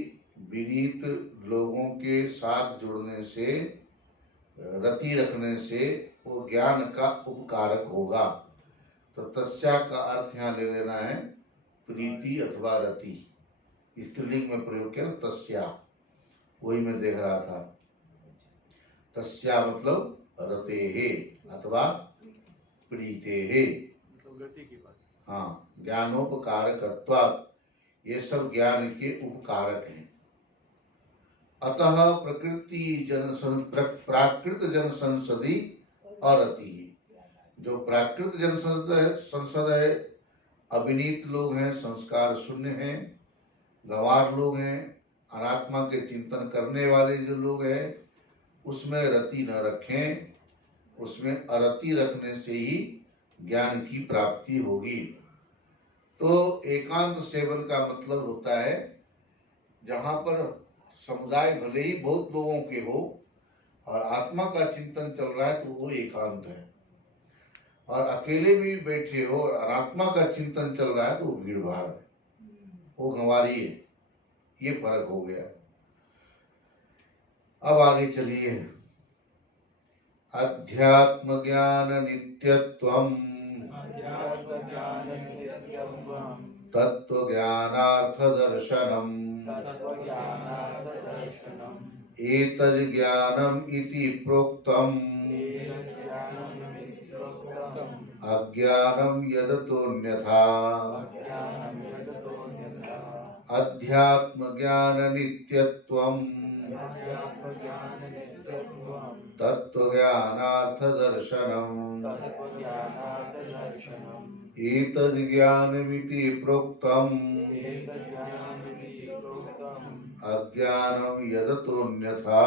विनीत लोगों के साथ जुड़ने से, रति रखने से वो ज्ञान का उपकारक होगा। तो तस्या का अर्थ यहाँ ले लेना है प्रीति अथवा रति। स्त्रीलिंग में प्रयोग किया ना तस्या, वही मैं देख रहा था। तस्या मतलब रतेहे अथवा प्रीतेहे, मतलब गति की बात। हाँ, ज्ञानोपकारकत्वात्, ये सब ज्ञान के उपकारक हैं। अतः प्राकृत जन संसदी अरति, जो प्राकृत जन संसद है, अविनीत लोग हैं, संस्कार शून्य हैं, गंवार लोग हैं, अनात्मा के चिंतन करने वाले जो लोग हैं, उसमें रति न रखें, उसमें अरति रखने से ही ज्ञान की प्राप्ति होगी। तो एकांत सेवन का मतलब होता है जहाँ पर समुदाय भले ही बहुत लोगों के हो और आत्मा का चिंतन चल रहा है तो वो एकांत है, और अकेले भी बैठे हो और अनात्मा का चिंतन चल रहा है तो वो भीड़ भाड़ है, वो गंवारी है। ये फर्क हो गया। अब आगे चलिए। अध्यात्म ज्ञान नित्यत्वम् तत्व ज्ञानार्थ दर्शनम् एतद् ज्ञानम् इति प्रोक्तम् अज्ञानम् यदतोऽन्यथा। अध्यात्म ज्ञान नित्यत्वम् तत्व ज्ञानार्थ दर्शनम् एतद् ज्ञानमिति प्रोक्तम् अज्ञानं यदतोऽन्यथा।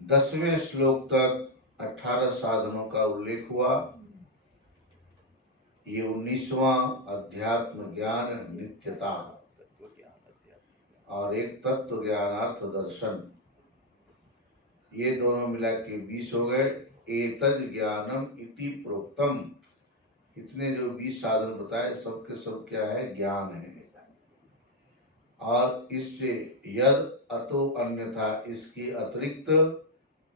10वें श्लोक तक 18 साधनों का उल्लेख हुआ। ये 19वां अध्यात्म ज्ञान नित्यता और एक तत्व ज्ञानार्थ दर्शन, ये दोनों मिला के 20 हो गए। एतज ज्ञानम इति प्रोक्तम, इतने जो 20 साधन बताए सब के सब क्या है, ज्ञान है। और इससे यद अतो अन्यथा, इसके अतिरिक्त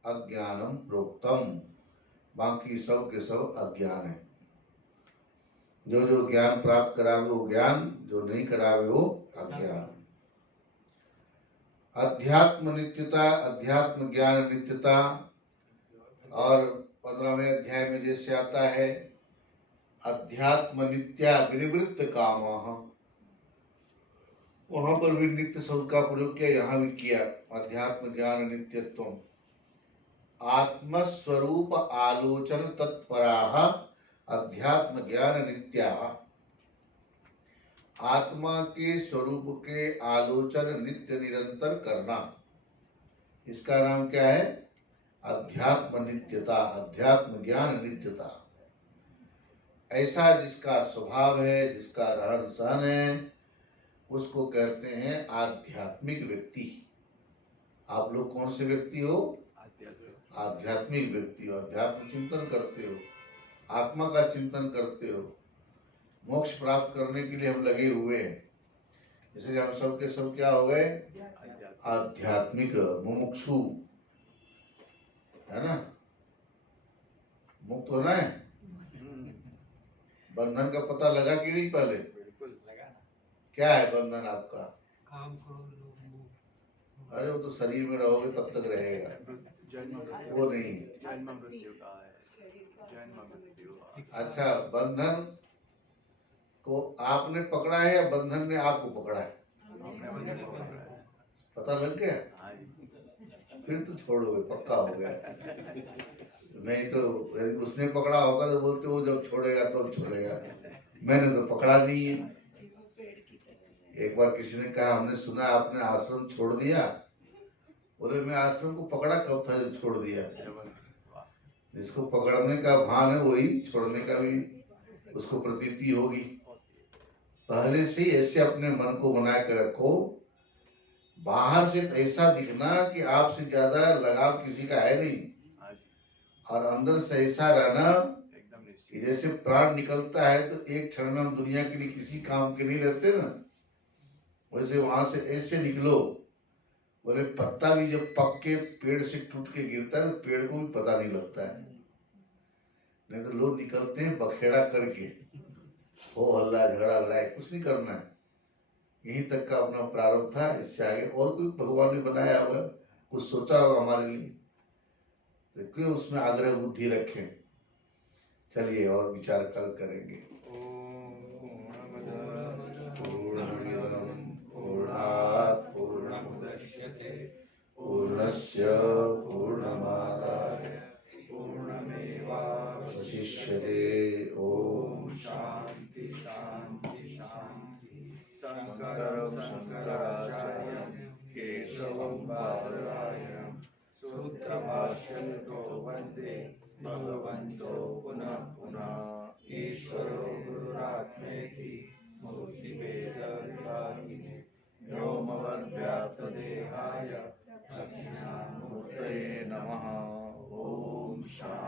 अज्ञानम प्रोक्तम, बाकी सब के सब अज्ञान है। जो जो ज्ञान प्राप्त करावे वो ज्ञान, जो नहीं करावे वो अज्ञान। अध्यात्म नित्यता, अध्यात्म ज्ञान नित्यता। और 15वें अध्याय में जैसे आता है अध्यात्म नित्या विनिवृत्त कामः, वहां पर भी नित्य शब्द का प्रयोग किया, यहाँ भी किया। अध्यात्म ज्ञान नित्यत्वम आत्मस्वरूप आलोचन तत्पराः अध्यात्म ज्ञान नित्या। आत्मा के स्वरूप के आलोचन नित्य निरंतर करना, इसका नाम क्या है, अध्यात्म नित्यता, अध्यात्म ज्ञान नित्यता। ऐसा जिसका स्वभाव है, जिसका रहन सहन है, उसको कहते हैं आध्यात्मिक व्यक्ति। आप लोग कौन से व्यक्ति हो, आध्यात्मिक व्यक्ति हो। अध्यात्म चिंतन करते हो, आत्मा का चिंतन करते हो, मोक्ष प्राप्त करने के लिए हम लगे हुए हैं। इसलिए हम सब के सब क्या हो गए, आध्यात्मिक मुमुक्षु, है ना। मुक्त होना है। बंधन का पता लगा कि नहीं पहले? बिल्कुल लगा। क्या है बंधन आपका? काम करो। अरे वो तो शरीर में रहोगे तब तक रहेगा, वो नहीं। जन्म मृत्यु का है, जन्म मृत्यु। अच्छा, बंधन को आपने पकड़ा है या बंधन ने आपको पकड़ा है? पता लग गया? फिर तो छोड़ोगे, पक्का हो गया। नहीं तो यदि उसने पकड़ा होगा तो बोलते वो जब छोड़ेगा तब छोड़ेगा, मैंने तो पकड़ा नहीं है। एक बार किसी ने कहा, हमने सुना आपने आश्रम छोड़ दिया। बोले मैं आश्रम को पकड़ा कब था जो छोड़ दिया। जिसको पकड़ने का भान है वही छोड़ने का भी उसको प्रतीति होगी। पहले से ही ऐसे अपने मन को बना कर रखो, बाहर से ऐसा दिखना कि आपसे ज्यादा लगाव किसी का है नहीं, और अंदर से ऐसा रहना कि जैसे प्राण निकलता है तो एक क्षण में हम दुनिया के लिए किसी काम के नहीं रहते ना, वैसे वहां से ऐसे निकलो। बोले पत्ता भी जब पक के पेड़ से टूट के गिरता है तो पेड़ को भी पता नहीं लगता है। नहीं तो लोग निकलते हैं बखेड़ा करके, हो हल्ला झगड़ा लड़ाई, कुछ नहीं करना है। यहीं तक का अपना प्रारंभ था, इससे आगे और कोई भगवान ने बनाया हुआ, कुछ सोचा होगा हमारे लिए, तो क्यों उसमें आग्रह बुद्धि रखें। चलिए और विचार कल करेंगे। पूर्णात् पूर्णमुदच्यते पूर्णस्य पूर्णमादाय पूर्णमेवावशिष्यते। ओम शांति शांति शांति। शंकरं शंकराचार्यं केशवं बादरायणं सूत्रभाष्यकृतो वन्दे भगवन्तो पुनः पुनः। ईश्वरो गुरुरात्मेति मूर्तिभेदविभागिने व्योमवद्व्याप्तदेहाय दक्षिणामूर्तये नमः। ओम शांति।